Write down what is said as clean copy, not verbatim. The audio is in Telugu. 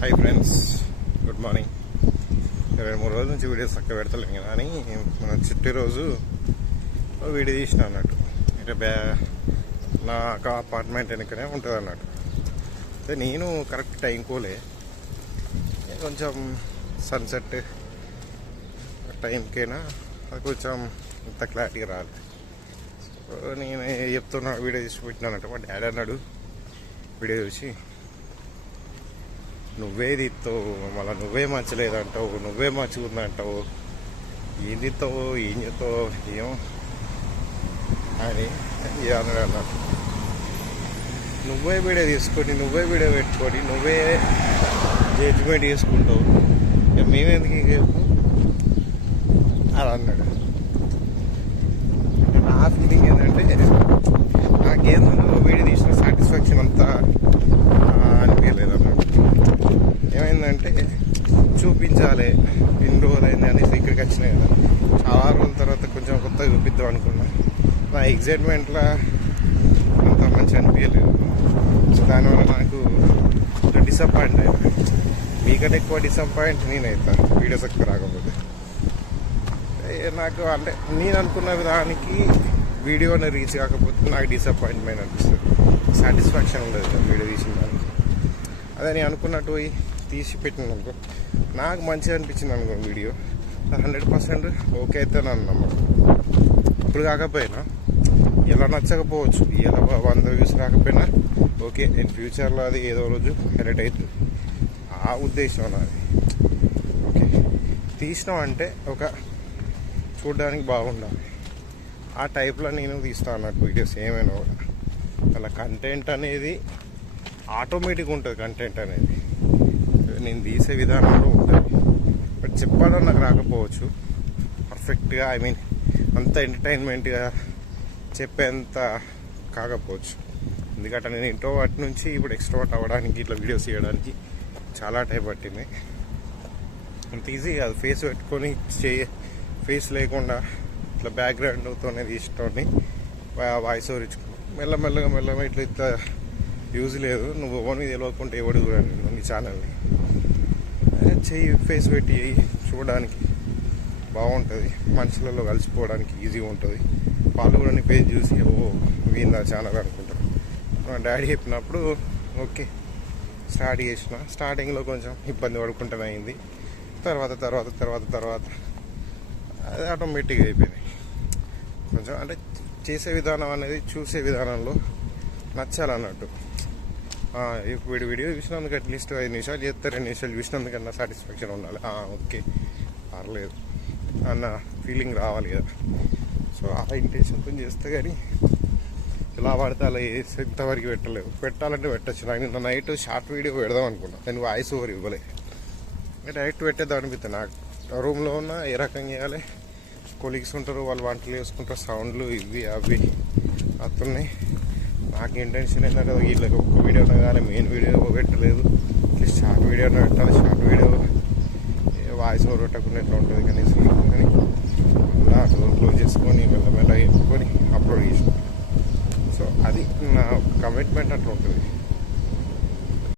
Hi friends, good morning. 2-3 రోజుల నుంచి వీడియోస్ చక్కగా పెడతలేం కదా అని మనం చుట్టూ రోజు వీడియో తీసిన అన్నట్టు. అంటే నా అపార్ట్మెంట్ వెనుకనే ఉంటుంది అన్నట్టు. అయితే నేను కరెక్ట్ టైం కోలే, కొంచెం సన్సెట్ టైంకైనా అది కొంచెం ఇంత క్లారిటీగా రాలేదు. సో నేను చెప్తున్నా వీడియో తీసి పెట్టినానంట. మా డాడీ అన్నాడు వీడియో చూసి, నువ్వే తీస్తావు, మళ్ళీ నువ్వే మంచలేదంటావు, నువ్వే మంచిగుందంటావు, ఏం తీస్తావు, ఏం చెప్తావు, ఏమో అని అన్నాడు అన్నట్టు. నువ్వే వీడియో తీసుకొని, నువ్వే వీడియో పెట్టుకొని, నువ్వే జడ్జిమెంట్ చేసుకుంటావు, ఇక మేమెందుకు చెప్పు అది అన్నాడు. నా ఫీలింగ్ ఏంటంటే, నాకేందో వీడియో తీసిన సాటిస్ఫాక్షన్ అంతా అనిపించలేదు అన్నట్టు. ఏమైందంటే, చూపించాలి, ఎన్ని రోజులు అయింది అనేసి ఇక్కడికి వచ్చినాయి కదా, చాలా రోజుల తర్వాత కొంచెం కొత్తగా చూపిద్దాం అనుకున్నా. నా ఎగ్జైట్మెంట్లో అంత మంచిగా అనిపించలేదు. సో దానివల్ల నాకు డిసప్పాయింట్ అయింది. మీకంటే ఎక్కువ డిసప్పాయింట్ నేనైతా వీడియోస్ ఎక్కువ రాకపోతే. నాకు అంటే నేను అనుకున్న విధానికి వీడియోని రీచ్ కాకపోతే నాకు డిసప్పాయింట్మెంట్ అనిపిస్తుంది, సాటిస్ఫాక్షన్ ఉండదు వీడియో తీసిన దానికి. అదే నేను అనుకున్నట్టు పోయి తీసి పెట్టినాను అనుకో, నాకు మంచిగా అనిపించింది అనుకో వీడియో, 100% ఓకే అయితే నన్ను నమ్మకం. ఇప్పుడు కాకపోయినా ఎలా నచ్చకపోవచ్చు, ఎలా 100 వ్యూస్ రాకపోయినా ఓకే, నేను ఫ్యూచర్లో అది ఏదో రోజు హైలైట్ అవుతుంది, ఆ ఉద్దేశం నాది. ఓకే, తీసినాం అంటే ఒక చూడడానికి బాగుండాలి, ఆ టైప్లో నేను తీస్తాను అన్నట్టు వీడియోస్ ఏమైనా కూడా. అలా కంటెంట్ అనేది ఆటోమేటిక్గా ఉంటుంది, కంటెంట్ అనేది నేను తీసే విధానంలో ఉంటుంది. బట్ చెప్పడం నాకు రాకపోవచ్చు పర్ఫెక్ట్గా, ఐ మీన్ అంత ఎంటర్టైన్మెంట్గా చెప్పేంత కాకపోవచ్చు. ఎందుకంటే నేను ఇంట్రోవర్ట్ నుంచి ఇప్పుడు ఎక్స్ట్రోవర్ట్ అవ్వడానికి, ఇట్లా వీడియోస్ చేయడానికి చాలా టైం పట్టింది. అంత ఈజీ కాదు ఫేస్ పెట్టుకొని ఫేస్ లేకుండా ఇట్లా బ్యాక్గ్రౌండ్తోనే తీసుకోండి, వాయిస్ ఓవర్ ఇచ్చుకున్నాను. మెల్లమెల్లగా ఇట్లా ఇంత యూజ్ లేదు. నువ్వు ఓన్ తెలియకుంటే ఎవడు చూడండి నీ ఛానల్ని, చెయ్యి ఫేస్ పెట్టి చూడడానికి బాగుంటుంది, మనుషులలో కలిసిపోవడానికి ఈజీగా ఉంటుంది. వాళ్ళు కూడా నీ ఫేస్ చూసి ఓ వీందా ఛానల్ అనుకుంటారు. మా డాడీ చెప్పినప్పుడు ఓకే స్టార్ట్ చేసిన. స్టార్టింగ్లో కొంచెం ఇబ్బంది పడుకుంటూనే అయింది, తర్వాత అది ఆటోమేటిక్గా అయిపోయింది. కొంచెం అంటే చేసే విధానం అనేది చూసే విధానంలో నచ్చాలన్నట్టు. ఇప్పుడు వీడియో చూసినందుకు అట్లీస్ట్ 5 నిమిషాలు చేస్తే 2 నిమిషాలు చూసినందుకన్నా సాటిస్ఫాక్షన్ ఉండాలి. ఓకే పర్లేదు అన్న ఫీలింగ్ రావాలి కదా. సో ఆ ఇంటెన్షన్తో చేస్తే కానీ ఎలా పడితే అలా ఇంతవరకు పెట్టాలంటే పెట్టచ్చు. నాకు నిన్న నైట్ షార్ట్ వీడియో పెడదాం అనుకున్నా, నేను వాయిస్ ఓవర్ ఇవ్వలే, డైరెక్ట్ పెట్టేద్దాం అనిపిస్తుంది. నాకు రూమ్లో ఉన్న ఏ రకంగా చేయాలి, కొలీగ్స్ ఉంటారు, వాళ్ళు వంటలు వేసుకుంటారు, సౌండ్లు ఇవి అవి వస్తున్నాయి. నాకు ఇంటెన్షన్ ఏంటంటే వీళ్ళకి ఒక్క వీడియో కానీ మెయిన్ వీడియో పెట్టలేదు, అట్లీస్ట్ షార్ట్ వీడియో పెట్టాలి. షార్ట్ వీడియో వాయిస్ ఓవర్ పెట్టకుండా ఎట్లా ఉంటుంది కనీసం, కానీ అలా క్లోజ్ చేసుకొని మెల్లమెల్ల వేసుకొని అప్లోడ్ చేసిన. సో అది నా కమిట్మెంట్ అట్లా ఉంటుంది.